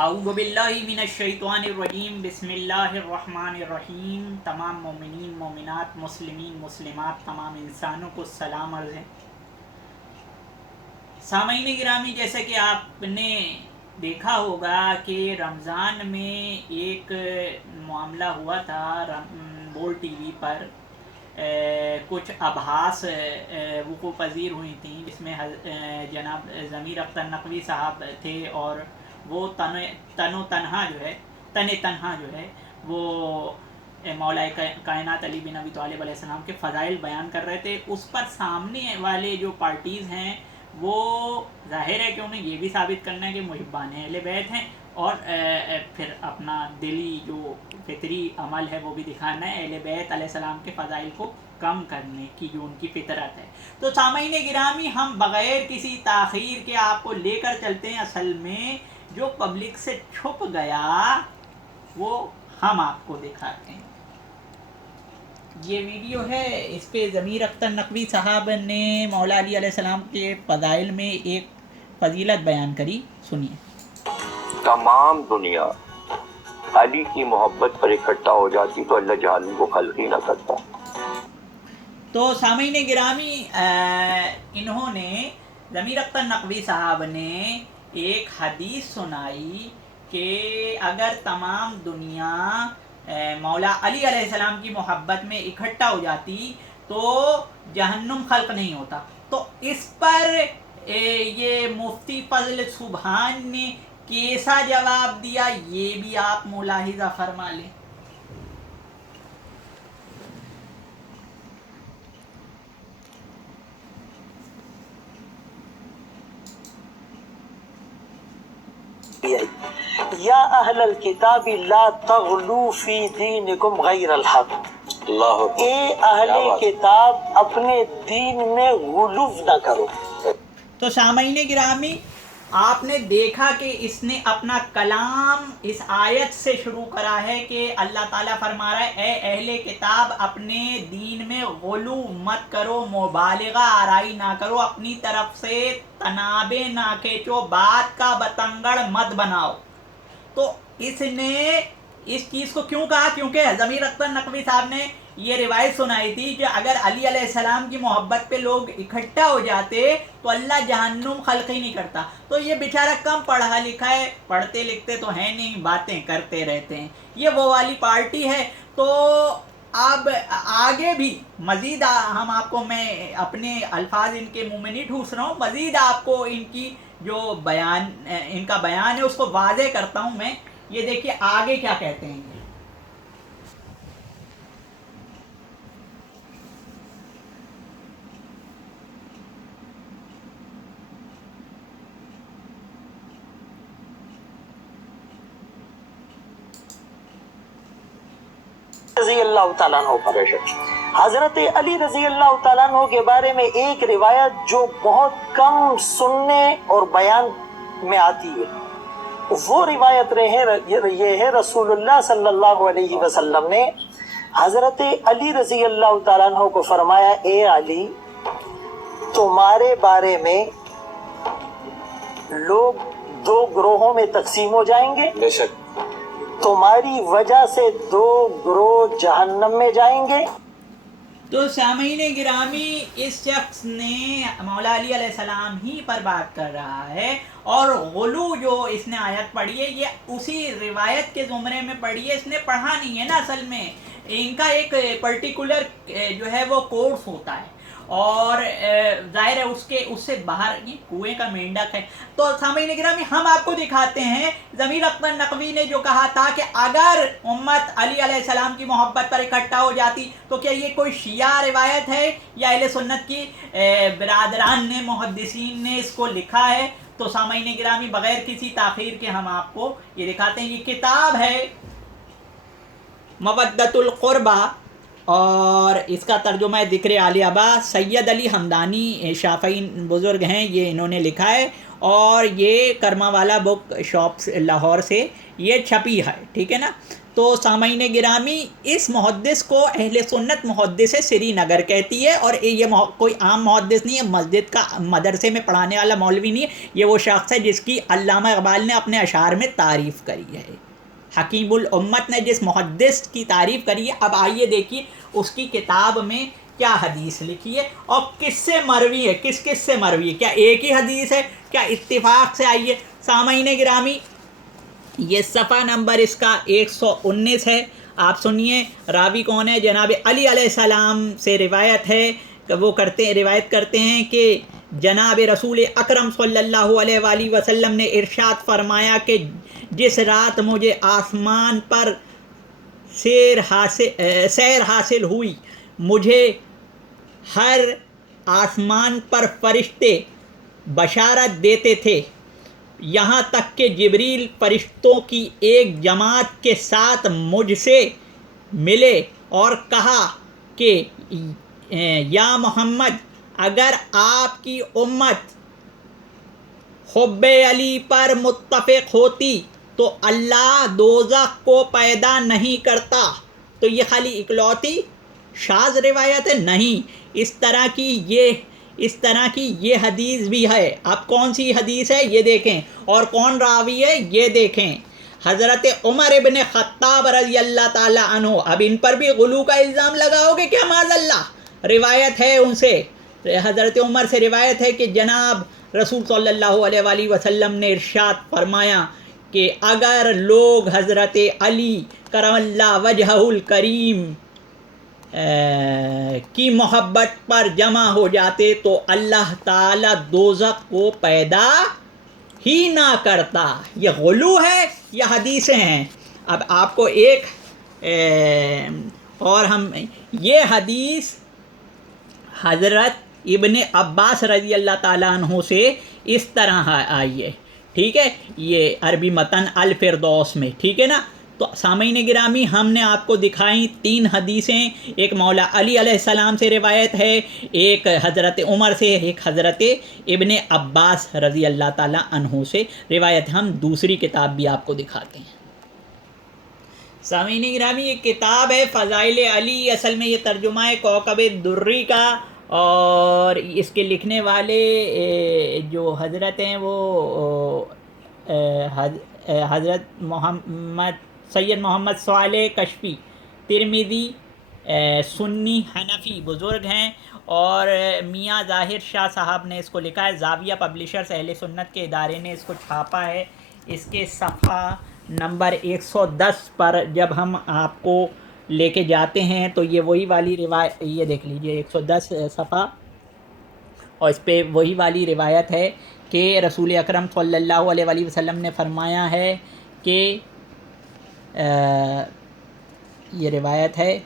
اعوذ باللہ من الشیطان الرجیم، بسم اللہ الرحمن الرحیم۔ تمام مومنین مومنات، مسلمین مسلمات، تمام انسانوں کو سلام عرض ہے۔ سامعین گرامی، جیسے کہ آپ نے دیکھا ہوگا کہ رمضان میں ایک معاملہ ہوا تھا بول ٹی وی پر، کچھ ابحاث وقوع پذیر ہوئی تھیں، جس میں جناب ضمیر اختر نقوی صاحب تھے، اور وہ تن و تنہا جو ہے وہ مولا کائنات علی بن ابی طالب علیہ السلام کے فضائل بیان کر رہے تھے۔ اس پر سامنے والے جو پارٹیز ہیں وہ ظاہر ہے کہ انہیں یہ بھی ثابت کرنا ہے کہ محبان اہل بیت ہیں، اور پھر اپنا دلی جو فطری عمل ہے وہ بھی دکھانا ہے اہل بیت علیہ السلام کے فضائل کو کم کرنے کی جو ان کی فطرت ہے۔ تو سامعین گرامی، ہم بغیر کسی تاخیر کے آپ کو لے کر چلتے ہیں۔ اصل میں جو پبلک سے چھپ گیا وہ ہم آپ کو دکھاتے ہیں۔ یہ ویڈیو ہے، اس پہ ضمیر اختر نقوی صاحب نے مولا علی علیہ السلام کے فضائل میں ایک فضیلت بیان کری، سنیے۔ تمام دنیا علی کی محبت پر اکٹھا ہو جاتی تو اللہ جہنم کو خلق ہی نہ کرتا۔ تو سامعین گرامی، انہوں نے ضمیر اختر نقوی صاحب نے ایک حدیث سنائی کہ اگر تمام دنیا مولا علی علیہ السلام کی محبت میں اکٹھا ہو جاتی تو جہنم خلق نہیں ہوتا۔ تو اس پر یہ مفتی فضل سبحان نے کیسا جواب دیا، یہ بھی آپ ملاحظہ فرما لیں۔ یا اہل الکتاب لا تغلو فی دینکم غیر الحق، اے اہل کتاب اپنے دین میں غلو نہ کرو۔ تو سامعین گرامی، آپ نے دیکھا کہ اس نے اپنا کلام اس آیت سے شروع کرا ہے کہ اللہ تعالیٰ فرما رہا ہے اے اہل کتاب اپنے دین میں غلو مت کرو، مبالغہ آرائی نہ کرو، اپنی طرف سے تنابیں نہ کھینچو، بات کا بتنگڑ مت بناؤ۔ تو اس نے اس چیز کو کیوں کہا؟ کیونکہ ضمیر اختر نقوی صاحب نے یہ روایت سنائی تھی کہ اگر علی علیہ السلام کی محبت پہ لوگ اکٹھا ہو جاتے تو اللہ جہنم خلق ہی نہیں کرتا۔ تو یہ بیچارہ کم پڑھا لکھا ہے، پڑھتے لکھتے تو ہے نہیں، باتیں کرتے رہتے ہیں، یہ وہ والی پارٹی ہے۔ تو اب آگے بھی مزید ہم آپ کو، میں اپنے الفاظ ان کے منہ میں نہیں ٹھوس رہا ہوں، مزید آپ کو ان کی جو بیان، ان کا بیان ہے اس کو واضح کرتا ہوں میں۔ یہ دیکھیے آگے کیا کہتے ہیں۔ رضی اللہ تعالیٰ عنہ پر حضرت علی رضی اللہ تعالیٰ عنہ کے بارے میں ایک روایت جو بہت کم سننے اور بیان میں آتی ہے، وہ روایت یہ ہے رسول اللہ صلی اللہ علیہ وسلم نے حضرت علی رضی اللہ تعالیٰ عنہ کو فرمایا، اے علی، تمہارے بارے میں لوگ دو گروہوں میں تقسیم ہو جائیں گے، بے شک تمہاری وجہ سے دو گروہ جہنم میں جائیں گے۔ تو سامعین گرامی، اس شخص نے مولا علی علیہ السلام ہی پر بات کر رہا ہے، اور غلو جو اس نے آیت پڑھی ہے یہ اسی روایت کے زمرے میں پڑھی ہے، اس نے پڑھا نہیں ہے نا۔ اصل میں ان کا ایک پرٹیکولر جو ہے وہ کورس ہوتا ہے، اور ظاہر ہے اس سے باہر یہ کنویں کا مینڈک ہے۔ تو سامعین گرامی، ہم آپ کو دکھاتے ہیں ضمیر اختر نقوی نے جو کہا تھا کہ اگر امت علی علیہ السلام کی محبت پر اکٹھا ہو جاتی، تو کیا یہ کوئی شیعہ روایت ہے یا اہل سنت کی برادران نے، محدثین نے اس کو لکھا ہے؟ تو سامعین گرامی، بغیر کسی تاخیر کے ہم آپ کو یہ دکھاتے ہیں۔ یہ کتاب ہے مودۃ القربہ، اور اس کا ترجمہ ہے ذکر آل ابا، سید علی ہمدانی شافعی بزرگ ہیں، یہ انہوں نے لکھا ہے، اور یہ کرما والا بک شاپ لاہور سے یہ چھپی ہے، ٹھیک ہے نا۔ تو سامعین گرامی اس محدث کو اہل سنت محدث سری نگر کہتی ہے، اور یہ کوئی عام محدث نہیں ہے، مسجد کا مدرسے میں پڑھانے والا مولوی نہیں ہے، یہ وہ شخص ہے جس کی علامہ اقبال نے اپنے اشعار میں تعریف کری ہے۔ حکیم الامت نے جس محدث کی تعریف کری ہے، اب آئیے دیکھیے اس کی کتاب میں کیا حدیث لکھی ہے اور کس سے مروی ہے، کس کس سے مروی ہے، کیا ایک ہی حدیث ہے، کیا اتفاق سے؟ آئیے سامعین گرامی، یہ صفحہ نمبر اس کا 119 ہے، آپ سنیے راوی کون ہے؟ جناب علی علیہ السلام سے روایت ہے، وہ روایت کرتے ہیں کہ جناب رسول اکرم صلی اللہ علیہ وآلہ وسلم نے ارشاد فرمایا کہ جس رات مجھے آسمان پر سیر حاصل ہوئی، مجھے ہر آسمان پر فرشتے بشارت دیتے تھے، یہاں تک کہ جبریل فرشتوں کی ایک جماعت کے ساتھ مجھ سے ملے اور کہا کہ یا محمد، اگر آپ کی امت حب علی پر متفق ہوتی تو اللہ دوزخ کو پیدا نہیں کرتا۔ تو یہ خالی اکلوتی شاذ روایت ہے؟ نہیں، اس طرح کی یہ حدیث بھی ہے۔ اب کون سی حدیث ہے یہ دیکھیں، اور کون راوی ہے یہ دیکھیں، حضرت عمر ابن خطاب رضی اللہ تعالیٰ عنہ۔ اب ان پر بھی غلو کا الزام لگاؤ گے کیا؟ معاذ اللہ، روایت ہے ان سے، حضرت عمر سے روایت ہے کہ جناب رسول صلی اللہ علیہ وآلہ وسلم نے ارشاد فرمایا کہ اگر لوگ حضرت علی کرم اللہ وجہہ الکریم کی محبت پر جمع ہو جاتے تو اللہ تعالیٰ دوزخ کو پیدا ہی نہ کرتا۔ یہ غلو ہے یا حدیثیں ہیں؟ اب آپ کو ایک اور یہ حدیث حضرت ابن عباس رضی اللہ تعالیٰ عنہ سے اس طرح آئی ہے، ٹھیک ہے، یہ عربی متن الفردوس میں، ٹھیک ہے نا۔ تو سامعین گرامی، ہم نے آپ کو دکھائیں 3 حدیثیں، ایک مولا علی علیہ السلام سے روایت ہے، ایک حضرت عمر سے، ایک حضرت ابن عباس رضی اللہ تعالیٰ عنہ سے روایت۔ ہم دوسری کتاب بھی آپ کو دکھاتے ہیں۔ سامعین گرامی، یہ کتاب ہے فضائل علی، اصل میں یہ ترجمہ ہے کوكب الدری کا، اور اس کے لکھنے والے جو حضرت ہیں وہ حضرت سید محمد صالح کشفی ترمذی، سنی حنفی بزرگ ہیں، اور میاں ظاہر شاہ صاحب نے اس کو لکھا ہے، زاویہ پبلشرز اہل سنت کے ادارے نے اس کو چھاپا ہے۔ اس کے صفحہ نمبر 110 پر جب ہم آپ کو لے کے جاتے ہیں تو یہ وہی والی روایت، یہ دیکھ لیجئے 110 صفحہ، اور اس پہ وہی والی روایت ہے کہ رسول اکرم صلی اللہ علیہ وآلہ وسلم نے فرمایا ہے کہ یہ روایت ہے،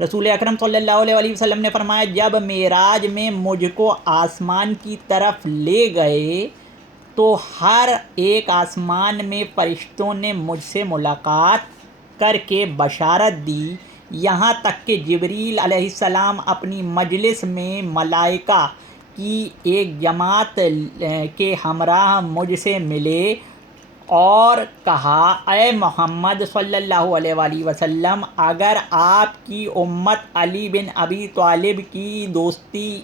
رسول اکرم صلی اللہ علیہ وآلہ وسلم نے فرمایا جب معراج میں مجھ کو آسمان کی طرف لے گئے تو ہر ایک آسمان میں فرشتوں نے مجھ سے ملاقات کر کے بشارت دی، یہاں تک کہ جبریل علیہ السلام اپنی مجلس میں ملائکہ کی ایک جماعت کے ہمراہ مجھ سے ملے اور کہا اے محمد صلی اللہ علیہ وآلہ وسلم، اگر آپ کی امت علی بن ابی طالب کی دوستی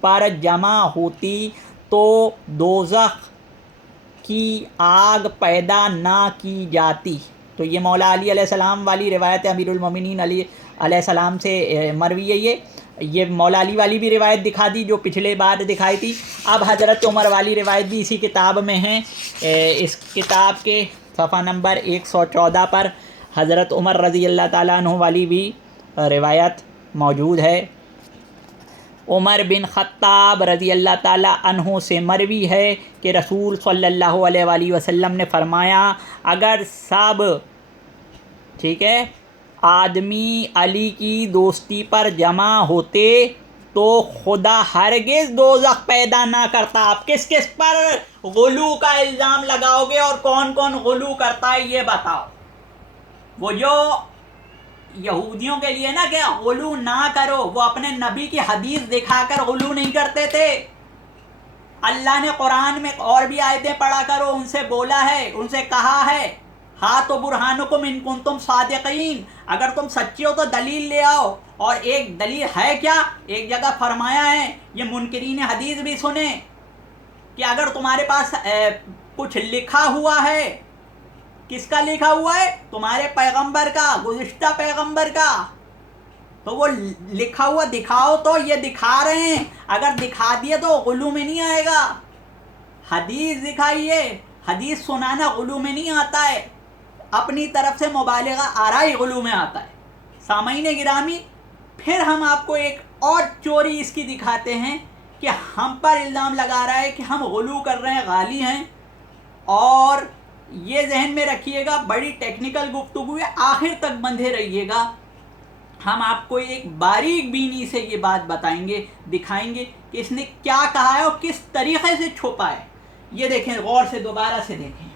پر جمع ہوتی تو دوزخ کی آگ پیدا نہ کی جاتی۔ تو یہ مولا علی علیہ السلام والی روایت ہے، امیر المومنین علی علیہ السلام سے مروی ہے۔ یہ مولا علی والی بھی روایت دکھا دی جو پچھلے بار دکھائی تھی۔ اب حضرت عمر والی روایت بھی اسی کتاب میں ہے، اس کتاب کے صفحہ نمبر 114 پر حضرت عمر رضی اللہ تعالیٰ عنہ والی بھی روایت موجود ہے۔ عمر بن خطاب رضی اللہ تعالیٰ عنہ سے مروی ہے کہ رسول صلی اللہ علیہ وآلہ وسلم نے فرمایا اگر سب ٹھیک ہے آدمی علی کی دوستی پر جمع ہوتے تو خدا ہرگز دوزخ پیدا نہ کرتا۔ آپ کس کس پر غلو کا الزام لگاؤ گے اور کون کون غلو کرتا ہے یہ بتاؤ؟ وہ جو یہودیوں کے لیے نا کہ غلو نہ کرو، وہ اپنے نبی کی حدیث دکھا کر غلو نہیں کرتے تھے، اللہ نے قرآن میں اور بھی آیتیں پڑھا کرو، ان سے بولا ہے، ان سے کہا ہے ہاتو برہانکم ان کنتم صادقین، اگر تم سچے ہو تو دلیل لے آؤ۔ اور ایک دلیل ہے کیا؟ ایک جگہ فرمایا ہے، یہ منکرین حدیث بھی سنیں، کہ اگر تمہارے پاس کچھ لکھا ہوا ہے، کس کا لکھا ہوا ہے؟ تمہارے پیغمبر کا، گزشتہ پیغمبر کا، تو وہ لکھا ہوا دکھاؤ، تو یہ دکھا رہے ہیں، اگر دکھا دیے تو غلو میں نہیں آئے گا۔ حدیث دکھائیے، حدیث سنانا غلو میں نہیں آتا ہے، اپنی طرف سے مبالغہ آرائی غلو میں آتا ہے۔ سامعین گرامی، پھر ہم آپ کو ایک اور چوری اس کی دکھاتے ہیں کہ ہم پر الزام لگا رہا ہے کہ ہم غلو کر رہے ہیں، غالی ہیں، اور یہ ذہن میں رکھیے گا، بڑی ٹیکنیکل گفتگو ہے، آخر تک بندھے رہیے گا۔ ہم آپ کو ایک باریک بینی سے یہ بات بتائیں گے، دکھائیں گے کہ اس نے کیا کہا ہے اور کس طریقے سے چھپا ہے۔ یہ دیکھیں، غور سے دوبارہ سے دیکھیں۔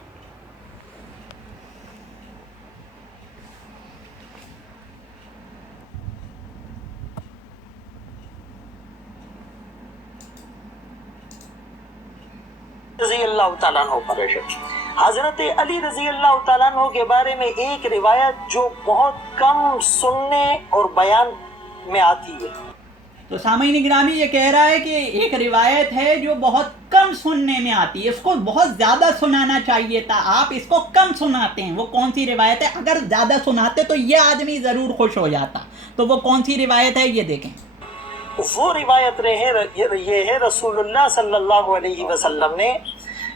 رضی اللہ تعالیٰ عنہ پر حضرت علی رضی اللہ تعالیٰ عنہ کے بارے میں ایک روایت جو بہت کم سننے اور بیان میں آتی ہے۔ تو سامعین گرامی، یہ کہہ رہا ہے کہ ایک روایت ہے جو بہت کم سننے میں آتی ہے، اس کو بہت زیادہ سنانا چاہیے تھا، آپ اس کو کم سناتے ہیں۔ وہ کون سی روایت ہے؟ اگر زیادہ سناتے تو یہ آدمی ضرور خوش ہو جاتا۔ تو وہ کون سی روایت ہے، یہ دیکھیں۔ وہ روایت یہ ہے، رسول اللہ صلی اللہ علیہ وسلم نے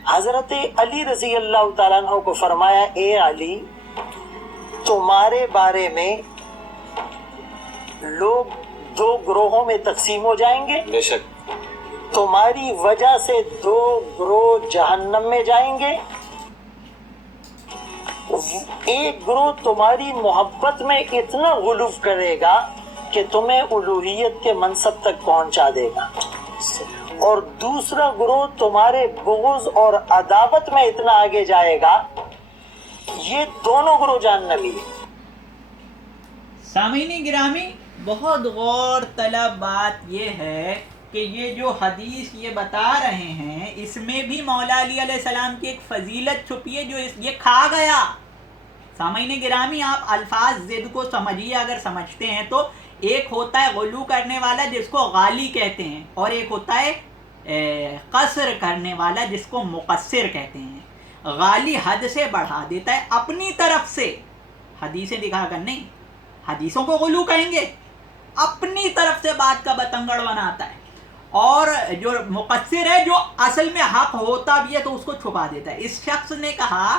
حضرت علی رضی اللہ تعالیٰ عنہ کو فرمایا، اے علی، تمہارے بارے میں لوگ دو گروہوں میں تقسیم ہو جائیں گے، بے شک، تمہاری وجہ سے دو گروہ جہنم میں جائیں گے، ایک گروہ تمہاری محبت میں اتنا غلو کرے گا کہ تمہیں الوہیت کے منصب تک پہنچا دے گا، اور دوسرا گروہ تمہارے بغض اور عداوت میں اتنا آگے جائے گا، یہ دونوں گروہ جہنمی ہیں۔ سامعین گرامی، بہت غور طلب بات یہ ہے کہ یہ جو حدیث یہ بتا رہے ہیں، اس میں بھی مولا علی علیہ السلام کی ایک فضیلت چھپی ہے، جو یہ کھا گیا۔ سامعین گرامی، آپ الفاظ ضد کو سمجھیے، اگر سمجھتے ہیں تو۔ ایک ہوتا ہے غلو کرنے والا جس کو غالی کہتے ہیں، اور ایک ہوتا ہے قصر کرنے والا جس کو مقصر کہتے ہیں۔ غالی حد سے بڑھا دیتا ہے اپنی طرف سے، حدیثیں دکھا کر نہیں، حدیثوں کو غلو کہیں گے، اپنی طرف سے بات کا بتنگڑ بناتا ہے، اور جو مقصر ہے، جو اصل میں حق ہوتا بھی ہے تو اس کو چھپا دیتا ہے۔ اس شخص نے کہا،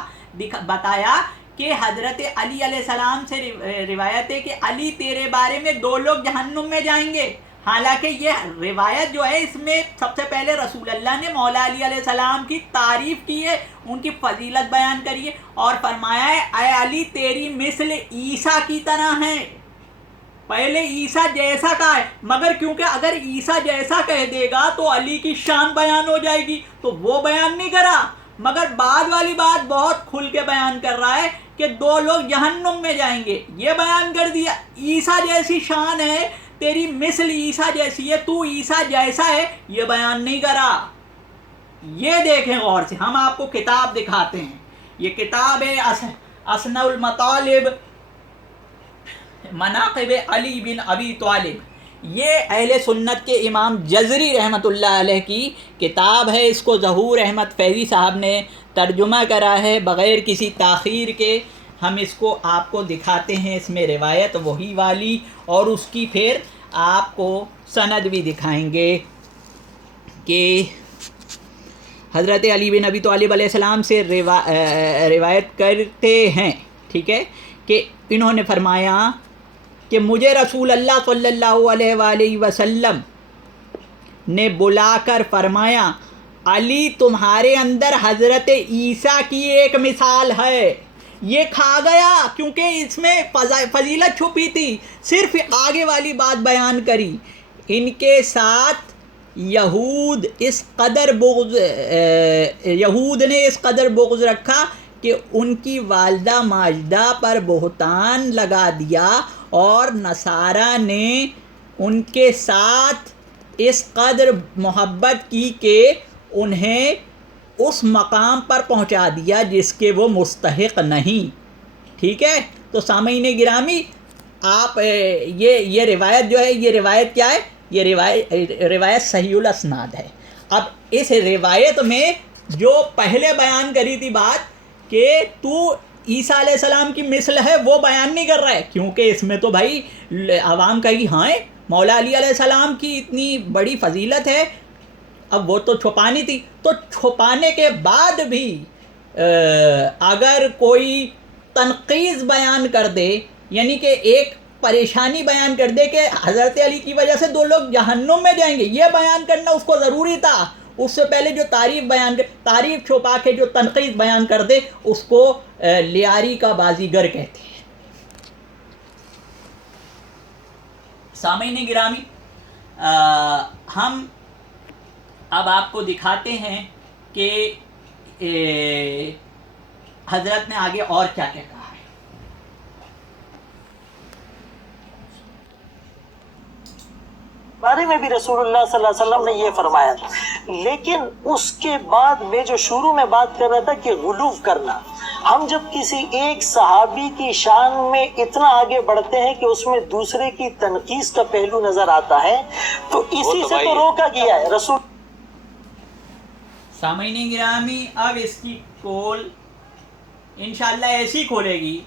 بتایا کہ حضرت علی علیہ السلام سے روایت ہے کہ علی تیرے بارے میں دو لوگ جہنم میں جائیں گے۔ حالانکہ یہ روایت جو ہے، اس میں سب سے پہلے رسول اللہ نے مولا علی علیہ السلام کی تعریف کی ہے، ان کی فضیلت بیان کری ہے، اور فرمایا ہے اے علی تیری مثل عیسیٰ کی طرح ہے۔ پہلے عیسیٰ جیسا کا ہے، مگر کیونکہ اگر عیسیٰ جیسا کہہ دے گا تو علی کی شان بیان ہو جائے گی، تو وہ بیان نہیں کرا، مگر بعد والی بات بہت کھل کے بیان کر رہا ہے کہ دو لوگ جہنم میں جائیں گے، یہ بیان کر دیا۔ عیسیٰ جیسی شان ہے، تیری مثل عیسیٰ جیسی ہے، تو عیسیٰ جیسا ہے، یہ بیان نہیں کرا۔ یہ دیکھیں غور سے، ہم آپ کو کتاب دکھاتے ہیں، یہ کتاب ہے اسنع المطالب مناقب علی بن ابی طالب، یہ اہل سنت کے امام جزری رحمۃ اللہ علیہ کی کتاب ہے۔ اس کو ظہور احمد فیضی صاحب نے ترجمہ کرا ہے بغیر کسی تاخیر کے۔ ہم اس کو آپ کو دکھاتے ہیں، اس میں روایت وہی والی، اور اس کی پھر آپ کو سند بھی دکھائیں گے کہ حضرت علی بن ابی طالب علیہ السلام سے روایت کرتے ہیں، ٹھیک ہے، کہ انہوں نے فرمایا کہ مجھے رسول اللہ صلی اللہ علیہ وآلہ وسلم نے بلا کر فرمایا، علی تمہارے اندر حضرت عیسیٰ کی ایک مثال ہے۔ یہ کھا گیا کیونکہ اس میں فضیلت چھپی تھی، صرف آگے والی بات بیان کری۔ ان کے ساتھ یہود نے اس قدر بغض رکھا کہ ان کی والدہ ماجدہ پر بہتان لگا دیا، اور نصارہ نے ان کے ساتھ اس قدر محبت کی کہ انہیں اس مقام پر پہنچا دیا جس کے وہ مستحق نہیں. ٹھیک ہے. تو سامعین گرامی آپ یہ روایت جو ہے، یہ روایت کیا ہے؟ یہ روایت صحیح الاسناد ہے. اب اس روایت میں جو پہلے بیان کری تھی بات کہ تو عیسیٰ علیہ السلام کی مثل ہے، وہ بیان نہیں کر رہا ہے، کیونکہ اس میں تو بھائی عوام کہی ہاں مولا علی علیہ السلام کی اتنی بڑی فضیلت ہے. اب وہ تو چھپانی تھی، تو چھپانے کے بعد بھی اگر کوئی تنقیض بیان کر دے، یعنی کہ ایک پریشانی بیان کر دے کہ حضرت علی کی وجہ سے 2 لوگ جہنم میں جائیں گے، یہ بیان کرنا اس کو ضروری تھا. اس سے پہلے جو تعریف چھپا کے جو تنقید بیان کر دے اس کو لیاری کا بازیگر کہتے ہیں. سامعین گرامی ہم اب آپ کو دکھاتے ہیں کہ حضرت نے آگے اور کیا کیا کہا ہے. بارے میں بھی رسول اللہ صلی اللہ علیہ وسلم نے یہ فرمایا. لیکن اس کے بعد میں جو شروع میں بات کر رہا تھا کہ غلو کرنا، ہم جب کسی ایک صحابی کی شان میں اتنا آگے بڑھتے ہیں کہ اس میں دوسرے کی تنقیص کا پہلو نظر آتا ہے تو اسی سے تو روکا گیا ہے. رسول سامعین گرامی اب اس کی کول انشاءاللہ ایسی کھولے گی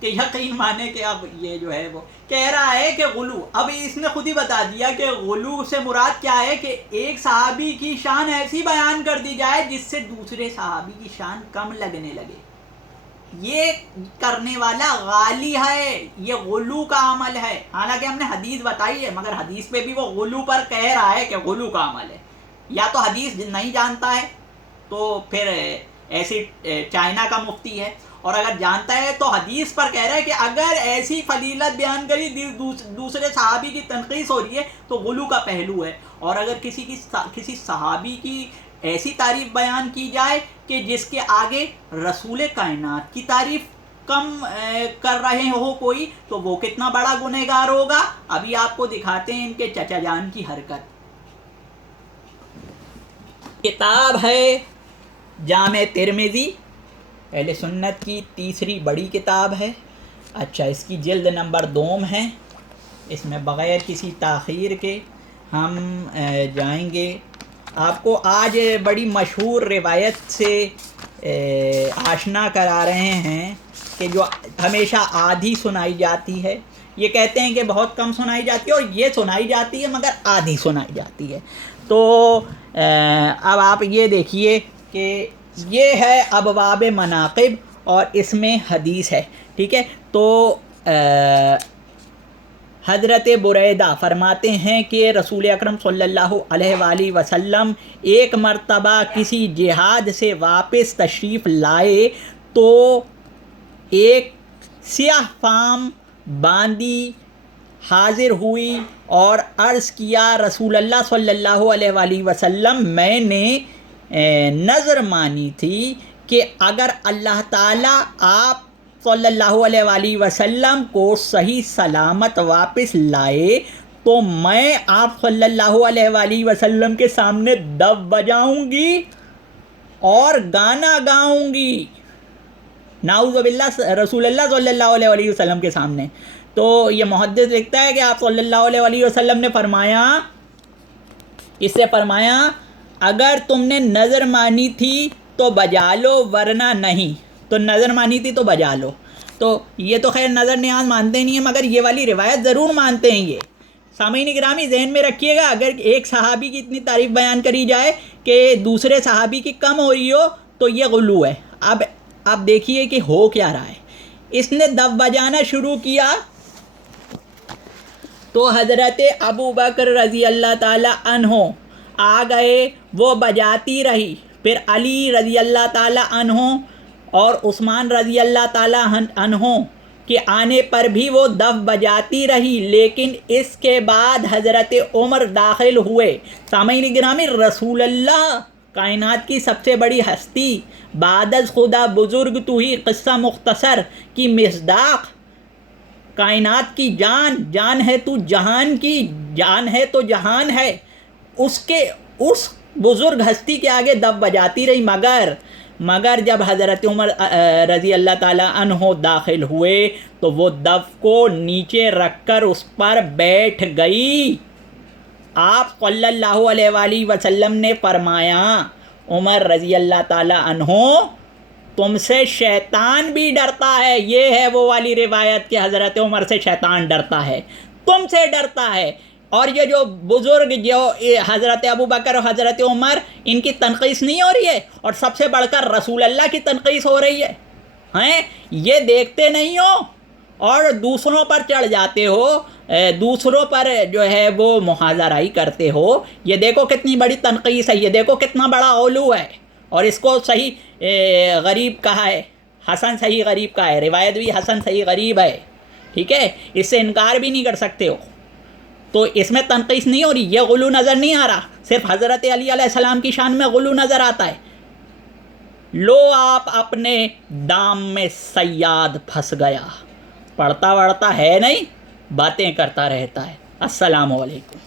کہ یقین مانے کہ اب یہ جو ہے وہ کہہ رہا ہے کہ غلو. اب اس نے خود ہی بتا دیا کہ غلو سے مراد کیا ہے کہ ایک صحابی کی شان ایسی بیان کر دی جائے جس سے دوسرے صحابی کی شان کم لگنے لگے. یہ کرنے والا غالی ہے، یہ غلو کا عمل ہے. حالانکہ ہم نے حدیث بتائی ہے مگر حدیث پہ بھی وہ غلو پر کہہ رہا ہے کہ غلو کا عمل ہے. یا تو حدیث نہیں جانتا ہے تو پھر ایسی چائنا کا مفتی ہے، اور اگر جانتا ہے تو حدیث پر کہہ رہا ہے کہ اگر ایسی فضیلت بیان کری دوسرے صحابی کی تنقیص ہو رہی ہے تو غلو کا پہلو ہے. اور اگر کسی صحابی کی ایسی تعریف بیان کی جائے کہ جس کے آگے رسول کائنات کی تعریف کم کر رہے ہو کوئی، تو وہ کتنا بڑا گنہگار ہوگا. ابھی آپ کو دکھاتے ہیں ان کے چچا جان کی حرکت. کتاب ہے جامع ترمذی، اہل سنت کی تیسری بڑی کتاب ہے. اچھا، اس کی جلد نمبر 2 ہے. اس میں بغیر کسی تاخیر کے ہم جائیں گے. آپ کو آج بڑی مشہور روایت سے آشنا کرا رہے ہیں کہ جو ہمیشہ آدھی سنائی جاتی ہے. یہ کہتے ہیں کہ بہت کم سنائی جاتی ہے، اور یہ سنائی جاتی ہے مگر آدھی سنائی جاتی ہے. تو اب آپ یہ دیکھیے کہ یہ ہے ابواب مناقب اور اس میں حدیث ہے. ٹھیک ہے. تو حضرت بریدہ فرماتے ہیں کہ رسول اکرم صلی اللہ علیہ وآلہ وسلم ایک مرتبہ کسی جہاد سے واپس تشریف لائے تو ایک سیاہ فام باندی حاضر ہوئی اور عرض کیا رسول اللہ صلی اللہ علیہ وآلہ وسلم، میں نے نظر مانی تھی کہ اگر اللہ تعالیٰ آپ صلی اللہ علیہ وآلہ وسلم کو صحیح سلامت واپس لائے تو میں آپ صلی اللہ علیہ وآلہ وسلم کے سامنے دف بجاؤں گی اور گانا گاؤں گی، نعوذ باللہ، رسول اللہ صلی اللہ علیہ وآلہ وسلم کے سامنے. تو یہ محدث لکھتا ہے کہ آپ صلی اللہ علیہ وآلہ وسلم نے فرمایا، اس سے فرمایا اگر تم نے نظر مانی تھی تو بجا لو ورنہ نہیں. تو نظر مانی تھی تو بجا لو. تو یہ تو خیر نظر نیاز مانتے نہیں ہیں مگر یہ والی روایت ضرور مانتے ہیں. یہ سامعین گرامی ذہن میں رکھیے گا، اگر ایک صحابی کی اتنی تعریف بیان کری جائے کہ دوسرے صحابی کی کم ہو رہی ہو تو یہ غلو ہے. اب آپ دیکھیے کہ ہو کیا رہا ہے. اس نے دف بجانا شروع کیا تو حضرت ابو بکر رضی اللہ تعالی عنہ آ گئے، وہ بجاتی رہی. پھر علی رضی اللہ تعالی عنہ اور عثمان رضی اللہ تعالی عنہ کے آنے پر بھی وہ دف بجاتی رہی. لیکن اس کے بعد حضرت عمر داخل ہوئے. سامعین گرامی، رسول اللہ کائنات کی سب سے بڑی ہستی، بعد از خدا بزرگ تو ہی، قصہ مختصر کی مصداق، کائنات کی جان، جان ہے تو جہان کی، جان ہے تو جہان ہے. اس بزرگ ہستی کے آگے دف بجاتی رہی، مگر جب حضرت عمر رضی اللہ تعالیٰ عنہ داخل ہوئے تو وہ دف کو نیچے رکھ کر اس پر بیٹھ گئی۔ آپ صلی اللہ علیہ وآلہ وسلم نے فرمایا عمر رضی اللہ تعالیٰ عنہ تم سے شیطان بھی ڈرتا ہے۔ یہ ہے وہ والی روایت کہ حضرت عمر سے شیطان ڈرتا ہے، تم سے ڈرتا ہے۔ اور یہ جو بزرگ جو حضرت ابو بکر اور حضرت عمر، ان کی تنقیص نہیں ہو رہی ہے، اور سب سے بڑھ کر رسول اللہ کی تنقیص ہو رہی ہے، ہیں؟ یہ دیکھتے نہیں ہو اور دوسروں پر چڑھ جاتے ہو، دوسروں پر جو ہے وہ محاذرائی کرتے ہو۔ یہ دیکھو کتنی بڑی تنقیص ہے، یہ دیکھو کتنا بڑا غلو ہے، اور اس کو صحیح غریب کہا ہے، حسن صحیح غریب کہا ہے، روایت بھی حسن صحیح غریب ہے، ٹھیک ہے، اس سے انکار بھی نہیں کر سکتے ہو۔ تو اس میں تنقیص نہیں ہو رہی، یہ غلو نظر نہیں آ رہا، صرف حضرت علی علیہ السلام کی شان میں غلو نظر آتا ہے۔ لو آپ اپنے دام میں صیاد پھنس گیا، پڑھتا وڑھتا ہے نہیں، باتیں کرتا رہتا ہے۔ السلام علیکم۔